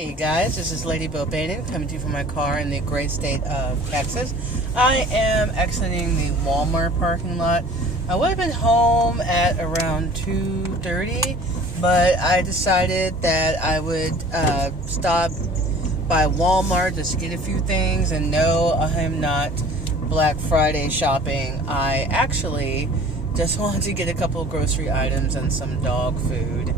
Hey guys, this is Lady Bill Baden coming to you from my car in the great state of Texas. I am exiting the Walmart parking lot. I would have been home at around 2:30, but I decided that I would stop by Walmart just to get a few things. And no, I'm not Black Friday shopping. I actually just wanted to get a couple of grocery items and some dog food.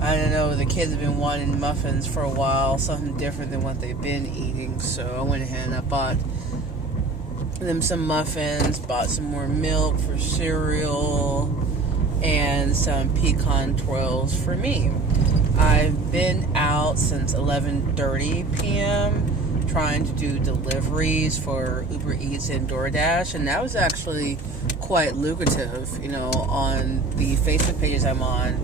I don't know, the kids have been wanting muffins for a while, something different than what they've been eating, so I went ahead and I bought them some muffins, bought some more milk for cereal, and some pecan twirls for me. I've been out since 11:30 p.m. trying to do deliveries for Uber Eats and DoorDash, and that was actually quite lucrative. On the Facebook pages I'm on,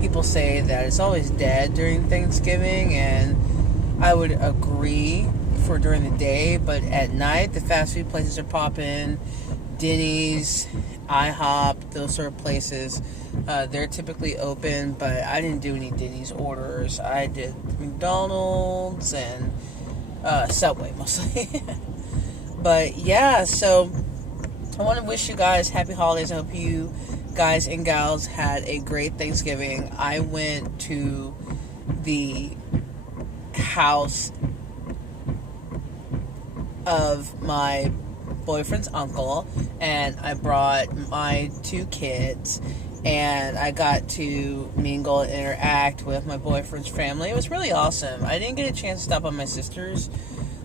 people say that it's always dead during Thanksgiving, and I would agree for during the day, but at night the fast food places are popping. Denny's, IHOP, those sort of places, they're typically open, but I didn't do any Denny's orders. I did McDonald's and Subway mostly. But yeah, so I want to wish you guys happy holidays. I hope you guys and gals had a great Thanksgiving. I went to the house of my boyfriend's uncle, and I brought my two kids, and I got to mingle and interact with my boyfriend's family. It was really awesome. I didn't get a chance to stop by my sister's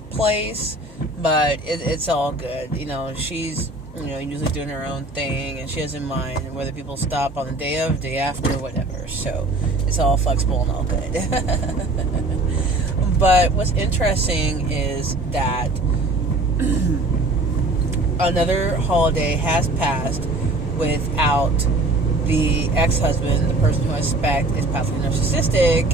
place, but it's all good. She's usually doing her own thing, and she doesn't mind whether people stop on the day of, day after, whatever. So it's all flexible and all good. But what's interesting is that another holiday has passed without the ex-husband, the person who I suspect is possibly narcissistic,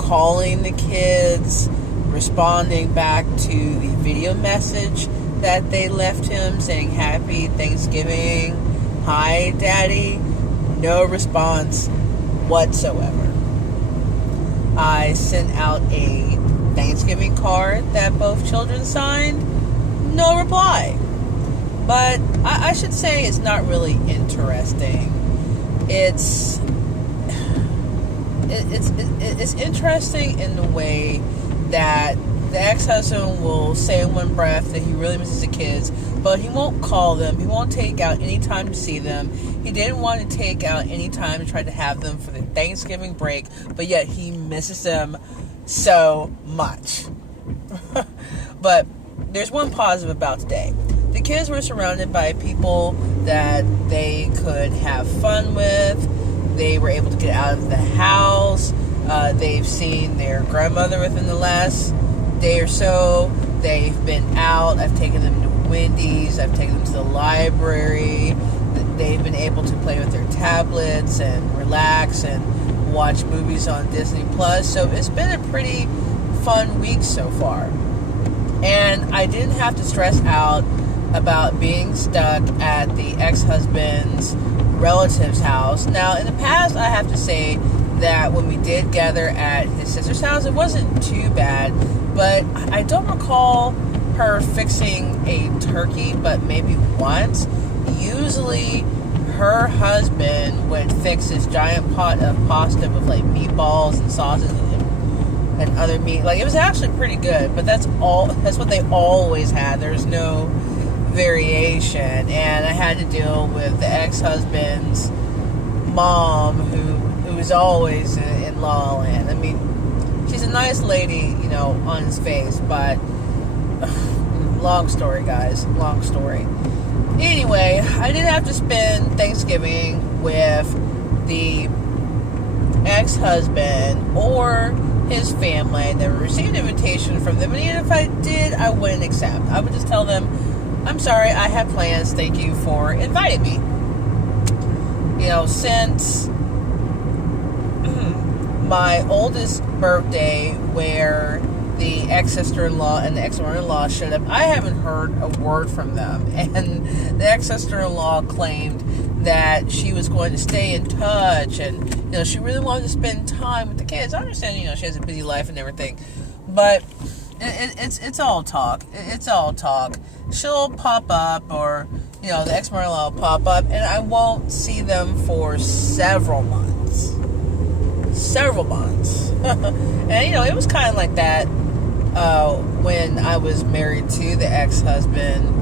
calling the kids, responding back to the video message that they left him saying happy Thanksgiving, hi daddy. No response whatsoever. I sent out a Thanksgiving card that both children signed. No reply. But I should say it's not really interesting. It's interesting in the way that the ex-husband will say in one breath that he really misses the kids, but he won't call them. He won't take out any time to see them. He didn't want to take out any time to try to have them for the Thanksgiving break, but yet he misses them so much. But there's one positive about today. The kids were surrounded by people that they could have fun with. They were able to get out of the house. They've seen their grandmother within the last day or so. They've been out. I've taken them to Wendy's. I've taken them to the library. They've been able to play with their tablets and relax and watch movies on Disney Plus. So it's been a pretty fun week so far. And I didn't have to stress out about being stuck at the ex-husband's relative's house. Now, in the past, I have to say that when we did gather at his sister's house, it wasn't too bad, but I don't recall her fixing a turkey, but maybe once. Usually, her husband would fix this giant pot of pasta with like meatballs and sausages and other meat. Like, it was actually pretty good, but that's what they always had. There's no variation. And I had to deal with the ex-husband's mom, who was always in La La Land. I mean, she's a nice lady, on his face, but long story, guys, long story. Anyway, I didn't have to spend Thanksgiving with the ex-husband or his family. I never received an invitation from them, and even if I did, I wouldn't accept. I would just tell them, I'm sorry, I have plans, thank you for inviting me. Since my oldest birthday, where the ex-sister-in-law and the ex-mother-in-law showed up, I haven't heard a word from them. And the ex-sister-in-law claimed that she was going to stay in touch, and she really wanted to spend time with the kids. I understand, she has a busy life and everything, but it's all talk. It's all talk. She'll pop up, or the ex-mother-in-law will pop up, and I won't see them for several months. And it was kind of like that when I was married to the ex-husband.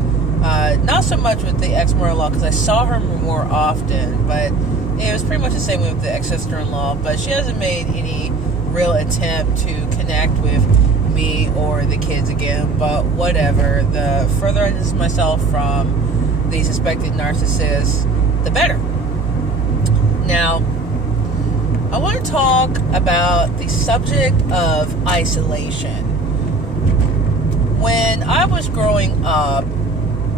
Not so much with the ex-mother-in-law, because I saw her more often, but it was pretty much the same way with the ex-sister-in-law. But she hasn't made any real attempt to connect with me or the kids again. But whatever, the further I distance myself from the suspected narcissist, the better. Now, I want to talk about the subject of isolation. When I was growing up,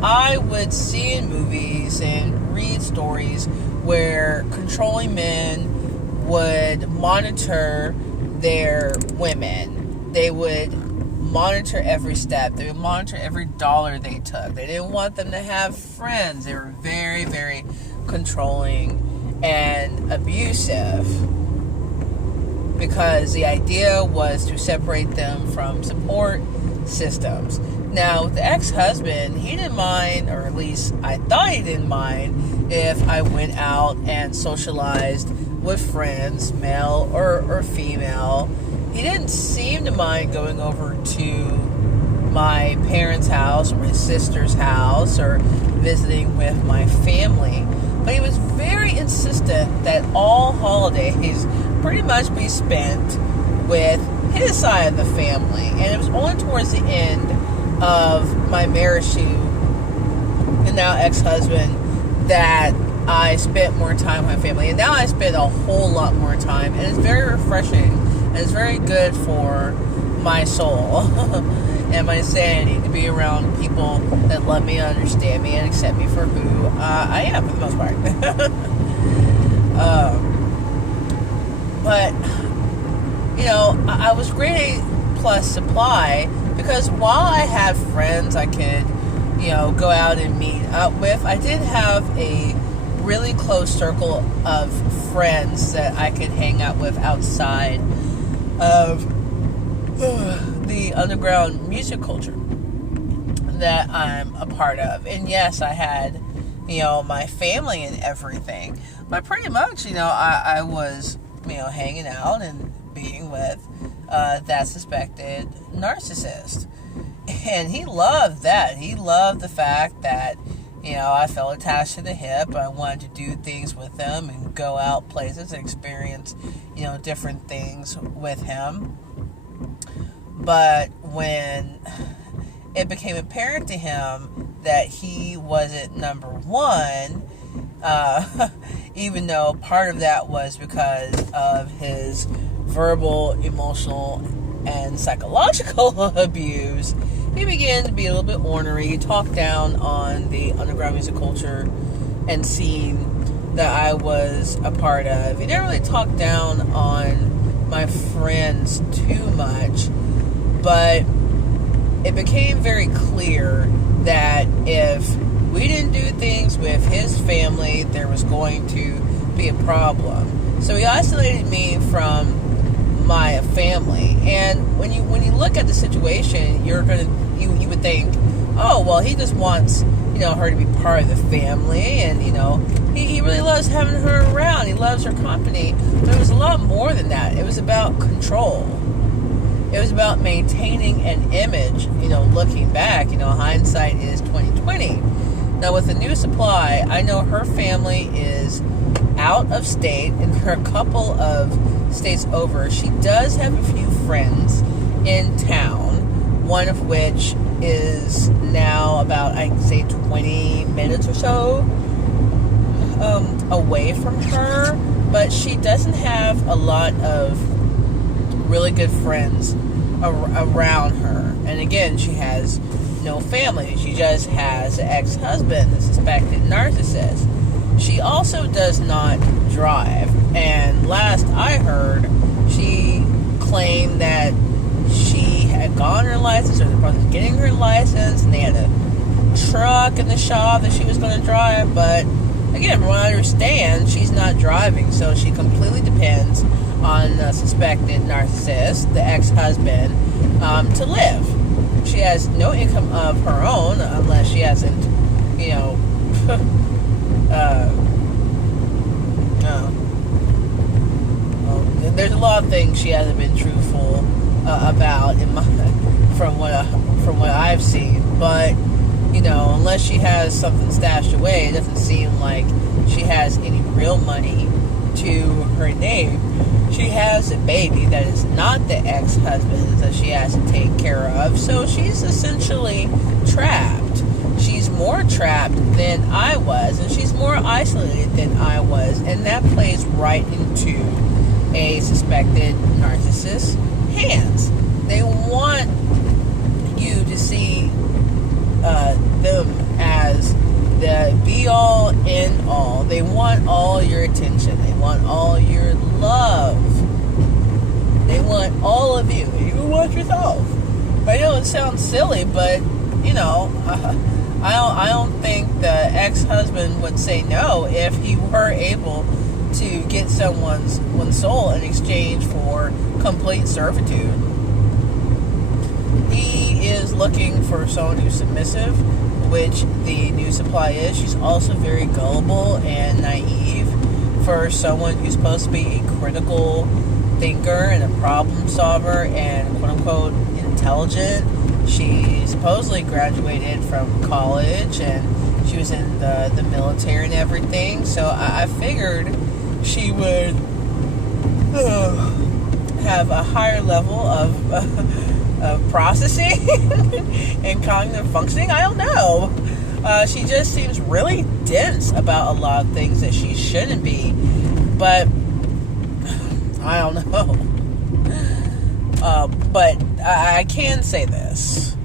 I would see in movies and read stories where controlling men would monitor their women. They would monitor every step. They would monitor every dollar they took. They didn't want them to have friends. They were very, very controlling and abusive, because the idea was to separate them from support systems. Now, with the ex-husband, he didn't mind, or at least I thought he didn't mind, if I went out and socialized with friends, male or female. He didn't seem to mind going over to my parents' house or my sister's house or visiting with my family. But he was very insistent that all holidays pretty much be spent with his side of the family. And it was only towards the end of my marriage to the now ex-husband that I spent more time with my family. And now I spend a whole lot more time. And it's very refreshing. And it's very good for my soul and my sanity to be around people that love me, understand me, and accept me for who I am, for the most part. But I was grade plus supply, because while I had friends I could, go out and meet up with, I did have a really close circle of friends that I could hang out with outside of the underground music culture that I'm a part of. And yes, I had, my family and everything, but pretty much, I was, hanging out and being with that suspected narcissist. And he loved that. He loved the fact that, I felt attached to the hip. I wanted to do things with him and go out places and experience, different things with him. But when it became apparent to him that he wasn't number one, even though part of that was because of his verbal, emotional, and psychological abuse, he began to be a little bit ornery, talk down on the underground music culture and scene that I was a part of. He didn't really talk down on my friends too much, but it became very clear that if we didn't do things with his family, there was going to be a problem. So he isolated me from my family. And when you look at the situation, you would think, oh, well, he just wants, her to be part of the family, and, he really loves having her around. He loves her company. But it was a lot more than that. It was about control. It was about maintaining an image, looking back, hindsight is 20/20. Now, with the new supply, I know her family is out of state, and there are a couple of states over. She does have a few friends in town, one of which is now about, I'd say, 20 minutes or so away from her, but she doesn't have a lot of really good friends around her. And again, she has no family. She just has an ex-husband, the suspected narcissist. She also does not drive. And last I heard, she claimed that she had gotten her license, or the process of getting her license, and they had a truck in the shop that she was going to drive, but again, from what I understand, she's not driving, so she completely depends on the suspected narcissist, the ex-husband, to live. She has no income of her own unless she hasn't, you know, well, there's a lot of things she hasn't been truthful about from what I've seen, but you know, unless she has something stashed away, it doesn't seem like she has any real money to her name. She has a baby that is not the ex-husband that she has to take care of, so she's essentially trapped. She's more trapped than I was, and she's more isolated than I was, and that plays right into a suspected narcissist's hands. They want you to see them as the be-all, end-all. They want all your attention. They want all your love. They want all of you. You want yourself. I know it sounds silly, but you know, I don't think the ex-husband would say no if he were able to get someone's soul in exchange for complete servitude. He is looking for someone who's submissive, which the new supply is. She's also very gullible and naive for someone who's supposed to be a critical thinker and a problem solver and quote-unquote intelligent. She supposedly graduated from college and she was in the military and everything, so I figured she would have a higher level of processing and cognitive functioning. I don't know. She just seems really dense about a lot of things that she shouldn't be, but I don't know. But I can say this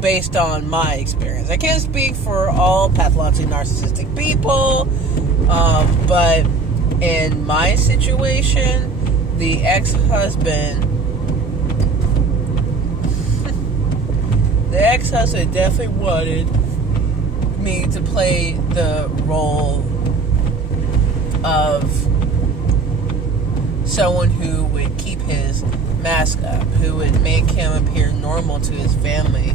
based on my experience. I can't speak for all pathologically narcissistic people, but in my situation, the ex-husband definitely wanted me to play the role of someone who would keep his mask up, who would make him appear normal to his family,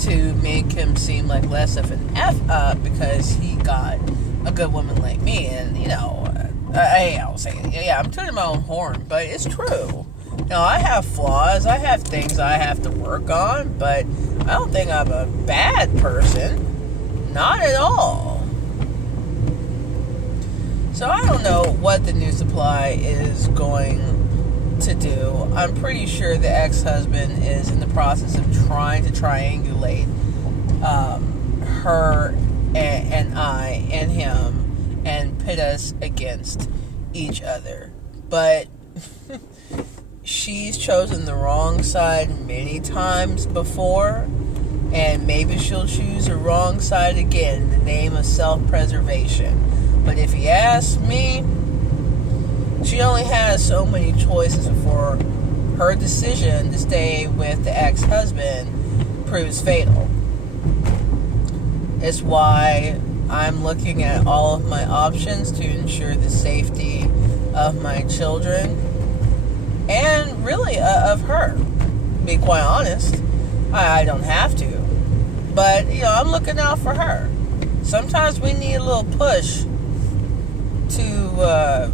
to make him seem like less of an F up because he got a good woman like me. And you know, I'll say it. Yeah, I'm tooting my own horn, but it's true. You know, I have flaws, I have things I have to work on, but I don't think I'm a bad person. Not at all. So I don't know what the new supply is going to do. I'm pretty sure the ex-husband is in the process of trying to triangulate her and I and him and pit us against each other. But she's chosen the wrong side many times before, and maybe she'll choose the wrong side again in the name of self-preservation. But if you ask me, she only has so many choices before her decision to stay with the ex-husband proves fatal. It's why I'm looking at all of my options to ensure the safety of my children and really of her. To be quite honest, I don't have to, but you know, I'm looking out for her. Sometimes we need a little push to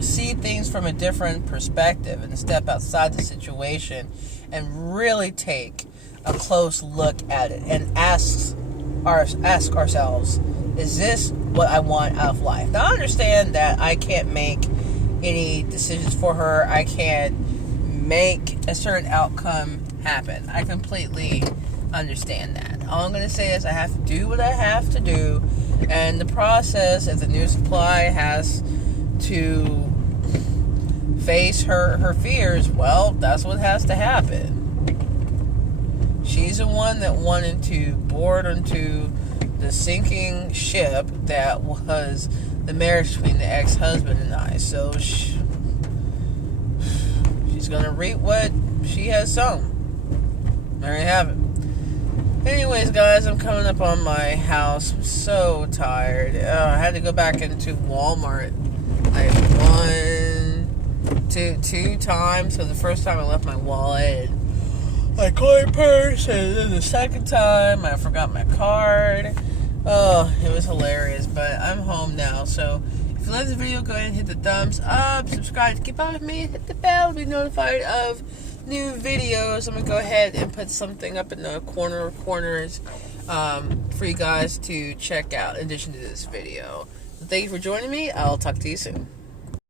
see things from a different perspective and step outside the situation and really take a close look at it and ask ourselves, is this what I want out of life? Now I understand that I can't make any decisions for her. I can't make a certain outcome happen. I completely understand that. All I'm going to say is I have to do what I have to do, and the process, if the new supply has to face her fears, well, that's what has to happen. She's the one that wanted to board into the sinking ship that was the marriage between the ex-husband and I. So she's going to reap what she has sown. There you have it. Anyways, guys, I'm coming up on my house. I'm so tired. I had to go back into Walmart like two times. So the first time I left my wallet, my card purse, and then the second time I forgot my card. Oh, it was hilarious. But I'm home now, so if you like this video, go ahead and hit the thumbs up, subscribe to keep up with me, hit the bell to be notified of new videos. I'm gonna go ahead and put something up in the corners for you guys to check out in addition to this video. So thank you for joining me. I'll talk to you soon.